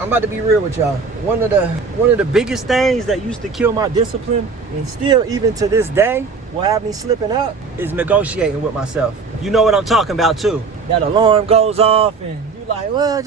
I'm about to be real with y'all. One of the biggest things that used to kill my discipline, and still even to this day will have me slipping up, is negotiating with myself. You know what I'm talking about too. That alarm goes off and you like, well,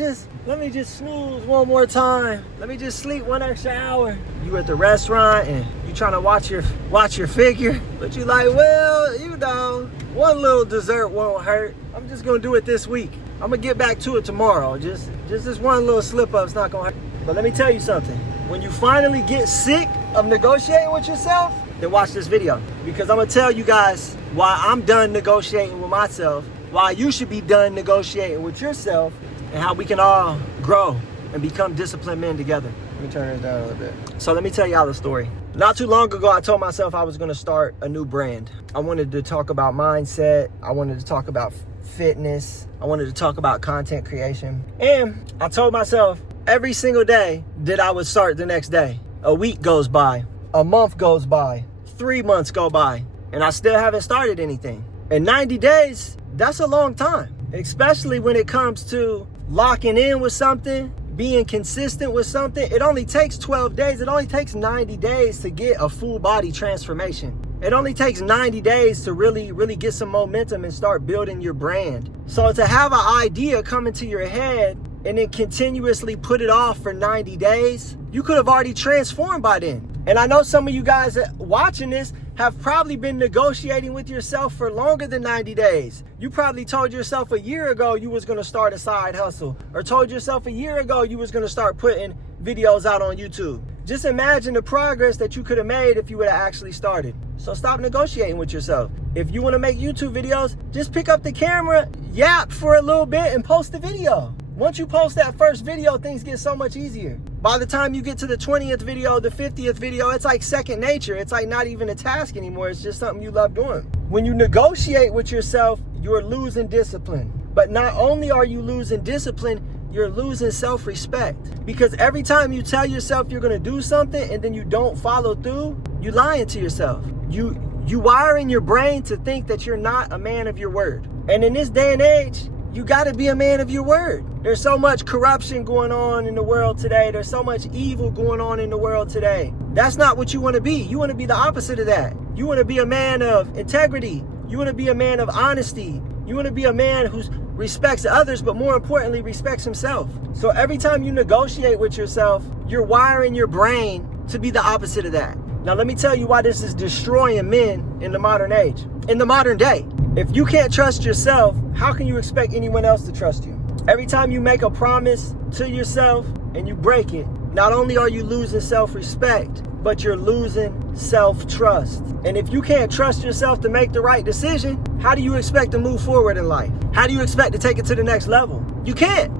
let me just snooze one more time. Let me just sleep one extra hour. You at the restaurant and you trying to watch your figure, but you like, well, you know, one little dessert won't hurt. I'm just gonna do it this week. I'm gonna get back to it tomorrow. Just this one little slip up's not gonna hurt. But let me tell you something. When you finally get sick of negotiating with yourself, then watch this video. Because I'm gonna tell you guys why I'm done negotiating with myself, why you should be done negotiating with yourself, and how we can all grow and become disciplined men together. Let me turn this down a little bit. So let me tell y'all the story. Not too long ago, I told myself I was gonna start a new brand. I wanted to talk about mindset. I wanted to talk about fitness. I wanted to talk about content creation. And I told myself every single day that I would start the next day. A week goes by, a month goes by, 3 months go by, and I still haven't started anything. And 90 days, that's a long time, especially when it comes to locking in with something, being consistent with something. It only takes 12 days. It only takes 90 days to get a full body transformation. It only takes 90 days to really get some momentum and start building your brand. So to have an idea come into your head and then continuously put it off for 90 days, you could have already transformed by then. And I know some of you guys watching this have probably been negotiating with yourself for longer than 90 days. You probably told yourself a year ago you was gonna start a side hustle, or told yourself a year ago you was gonna start putting videos out on YouTube. Just imagine the progress that you could have made if you would have actually started. So stop negotiating with yourself. If you want to make YouTube videos, just pick up the camera, yap for a little bit, and post the video. Once you post that first video, things get so much easier. By the time you get to the 20th video, the 50th video, it's like second nature. It's like not even a task anymore. It's just something you love doing. When you negotiate with yourself, you're losing discipline. But not only are you losing discipline, you're losing self-respect. Because every time you tell yourself you're gonna do something and then you don't follow through, you're lying to yourself. You wiring your brain to think that you're not a man of your word. And in this day and age, you gotta be a man of your word. There's so much corruption going on in the world today. There's so much evil going on in the world today. That's not what you wanna be. You wanna be the opposite of that. You wanna be a man of integrity. You wanna be a man of honesty. You wanna be a man who respects others, but more importantly, respects himself. So every time you negotiate with yourself, you're wiring your brain to be the opposite of that. Now let me tell you why this is destroying men in the modern age, in the modern day. If you can't trust yourself, how can you expect anyone else to trust you? Every time you make a promise to yourself and you break it, not only are you losing self-respect, but you're losing self-trust. And if you can't trust yourself to make the right decision, how do you expect to move forward in life? How do you expect to take it to the next level? You can't.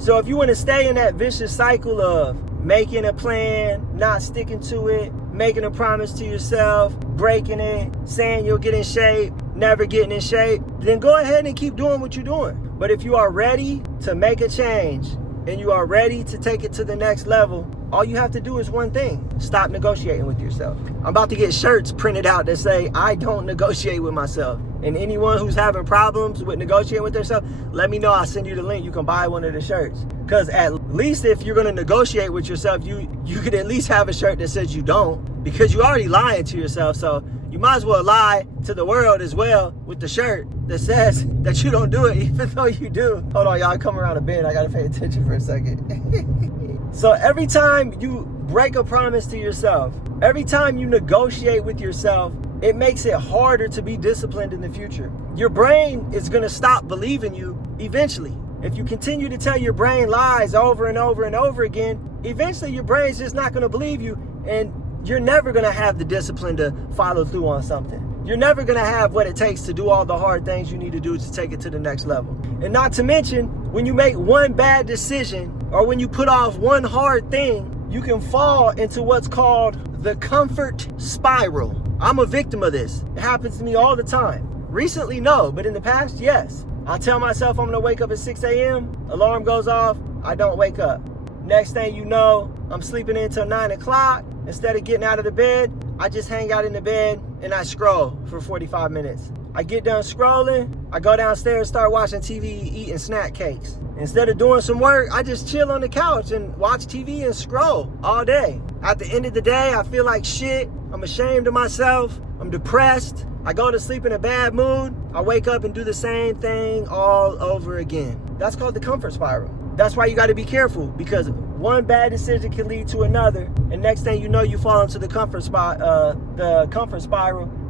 So if you want to stay in that vicious cycle of making a plan, not sticking to it, making a promise to yourself, breaking it, saying you'll get in shape, never getting in shape, then go ahead and keep doing what you're doing. But if you are ready to make a change and you are ready to take it to the next level, all you have to do is one thing: stop negotiating with yourself. I'm about to get shirts printed out that say, I don't negotiate with myself. And anyone who's having problems with negotiating with themselves, let me know. I'll send you the link. You can buy one of the shirts. Because at least if you're going to negotiate with yourself, you could at least have a shirt that says you don't, because you're already lying to yourself. So you might as well lie to the world as well with the shirt that says that you don't do it, even though you do. Hold on, y'all, come around the bend. I got to pay attention for a second. So every time you break a promise to yourself, every time you negotiate with yourself, it makes it harder to be disciplined in the future. Your brain is going to stop believing you eventually. If you continue to tell your brain lies over and over and over again, eventually your brain's just not going to believe you, and you're never going to have the discipline to follow through on something. You're never going to have what it takes to do all the hard things you need to do to take it to the next level. And not to mention, when you make one bad decision or when you put off one hard thing, you can fall into what's called the comfort spiral. I'm a victim of this. It happens to me all the time. Recently, no, but in the past, yes. I tell myself I'm gonna wake up at 6 a.m., alarm goes off, I don't wake up. Next thing you know, I'm sleeping until 9 o'clock. Instead of getting out of the bed, I just hang out in the bed and I scroll for 45 minutes. I get done scrolling, I go downstairs, start watching TV, eating snack cakes. Instead of doing some work, I just chill on the couch and watch TV and scroll all day. At the end of the day, I feel like shit. I'm ashamed of myself. I'm depressed. I go to sleep in a bad mood. I wake up and do the same thing all over again. That's called the comfort spiral. That's why you got to be careful, because one bad decision can lead to another, and next thing you know, you fall into the comfort spiral,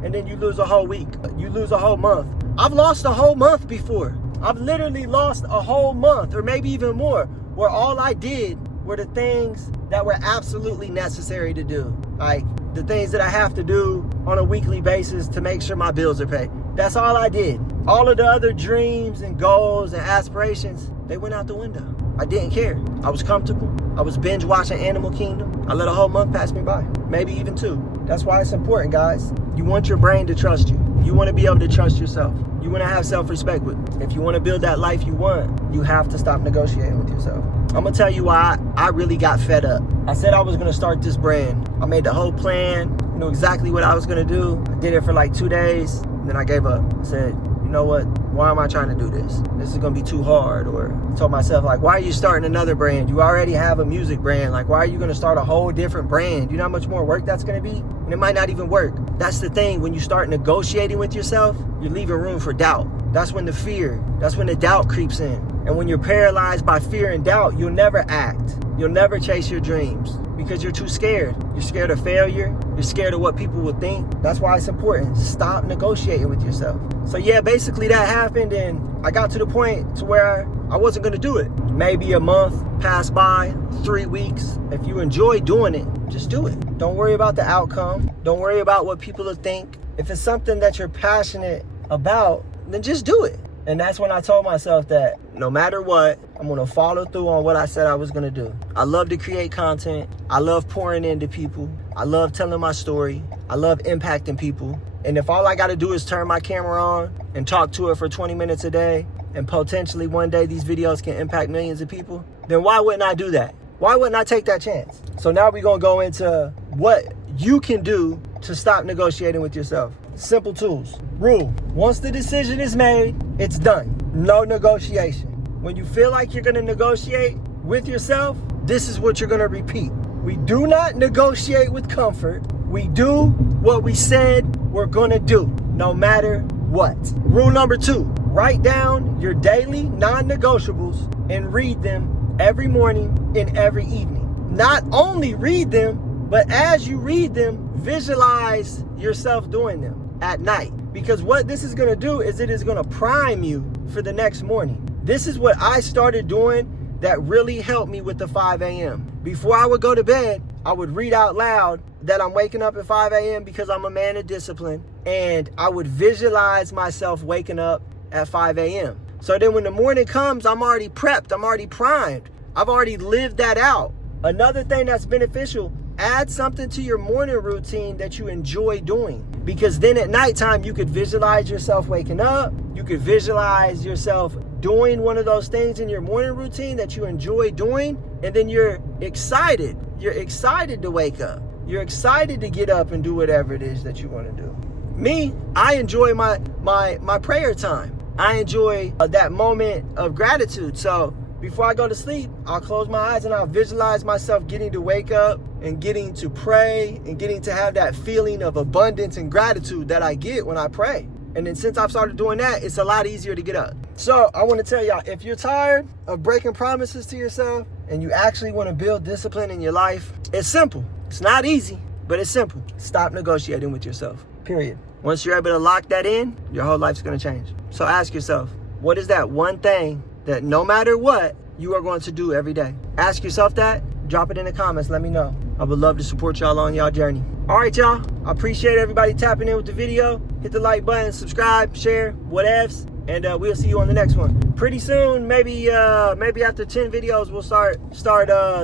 and then you lose a whole week. You lose a whole month. I've lost a whole month before. I've literally lost a whole month, or maybe even more, where all I did were the things that were absolutely necessary to do. Like the things that I have to do on a weekly basis to make sure my bills are paid. That's all I did. All of the other dreams and goals and aspirations, they went out the window. I didn't care. I was comfortable. I was binge watching Animal Kingdom. I let a whole month pass me by, maybe even 2. That's why it's important, guys. You want your brain to trust you. You want to be able to trust yourself. You want to have self-respect with it. If you want to build that life you want, you have to stop negotiating with yourself. I'm going to tell you why I really got fed up. I said I was going to start this brand. I made the whole plan. I knew exactly what I was going to do. I did it for like 2 days, and then I gave up. I said, you know what? Why am I trying to do this? This is going to be too hard. Or I told myself, like, why are you starting another brand? You already have a music brand. Like, why are you going to start a whole different brand? You know how much more work that's going to be? And it might not even work. That's the thing. When you start negotiating with yourself, you're leaving room for doubt. That's when the doubt creeps in. And when you're paralyzed by fear and doubt, you'll never act. You'll never chase your dreams because you're too scared. You're scared of failure. You're scared of what people will think. That's why it's important. Stop negotiating with yourself. So yeah, basically that happened, and I got to the point to where I wasn't going to do it. Maybe a month passed by, 3 weeks. If you enjoy doing it, just do it. Don't worry about the outcome. Don't worry about what people will think. If it's something that you're passionate about, then just do it. And that's when I told myself that no matter what, I'm going to follow through on what I said I was going to do. I love to create content. I love pouring into people. I love telling my story. I love impacting people. And if all I got to do is turn my camera on and talk to it for 20 minutes a day, and potentially one day these videos can impact millions of people, then why wouldn't I do that? Why wouldn't I take that chance? So now we're going to go into what you can do to stop negotiating with yourself. Simple tools. Rule: once the decision is made, it's done. No negotiation. When you feel like you're going to negotiate with yourself, this is what you're going to repeat. We do not negotiate with comfort. We do what we said we're going to do, no matter what. Rule number 2, write down your daily non-negotiables and read them every morning and every evening. Not only read them, but as you read them, visualize yourself doing them at night. Because what this is going to do is it is going to prime you for the next morning. This is what I started doing that really helped me with the 5 a.m. Before I would go to bed, I would read out loud that I'm waking up at 5 a.m. because I'm a man of discipline. And I would visualize myself waking up at 5 a.m. So then when the morning comes, I'm already prepped. I'm already primed. I've already lived that out. Another thing that's beneficial, add something to your morning routine that you enjoy doing. Because then at nighttime, you could visualize yourself waking up. You could visualize yourself doing one of those things in your morning routine that you enjoy doing. And then you're excited. You're excited to wake up. You're excited to get up and do whatever it is that you want to do. Me, I enjoy my prayer time. I enjoy that moment of gratitude. So before I go to sleep, I'll close my eyes and I'll visualize myself getting to wake up and getting to pray and getting to have that feeling of abundance and gratitude that I get when I pray. And then since I've started doing that, it's a lot easier to get up. So I want to tell y'all, if you're tired of breaking promises to yourself and you actually want to build discipline in your life, it's simple. It's not easy, but it's simple. Stop negotiating with yourself, period. Once you're able to lock that in, your whole life's going to change. So ask yourself, what is that one thing that no matter what, you are going to do every day? Ask yourself that. Drop it in the comments. Let me know. I would love to support y'all on y'all journey. All right, y'all. I appreciate everybody tapping in with the video. Hit the like button, subscribe, share, whatevs. And we'll see you on the next one. Pretty soon, maybe after 10 videos, we'll start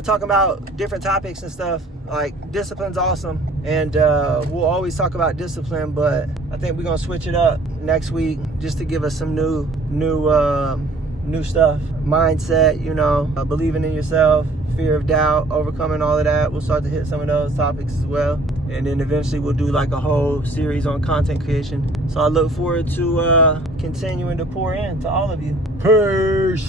talking about different topics and stuff. Like, discipline's awesome. And we'll always talk about discipline, but I think we're going to switch it up next week just to give us some new stuff. Mindset, believing in yourself, fear of doubt, overcoming all of that. We'll start to hit some of those topics as well. And then eventually we'll do like a whole series on content creation. So I look forward to continuing to pour in to all of you. Peace.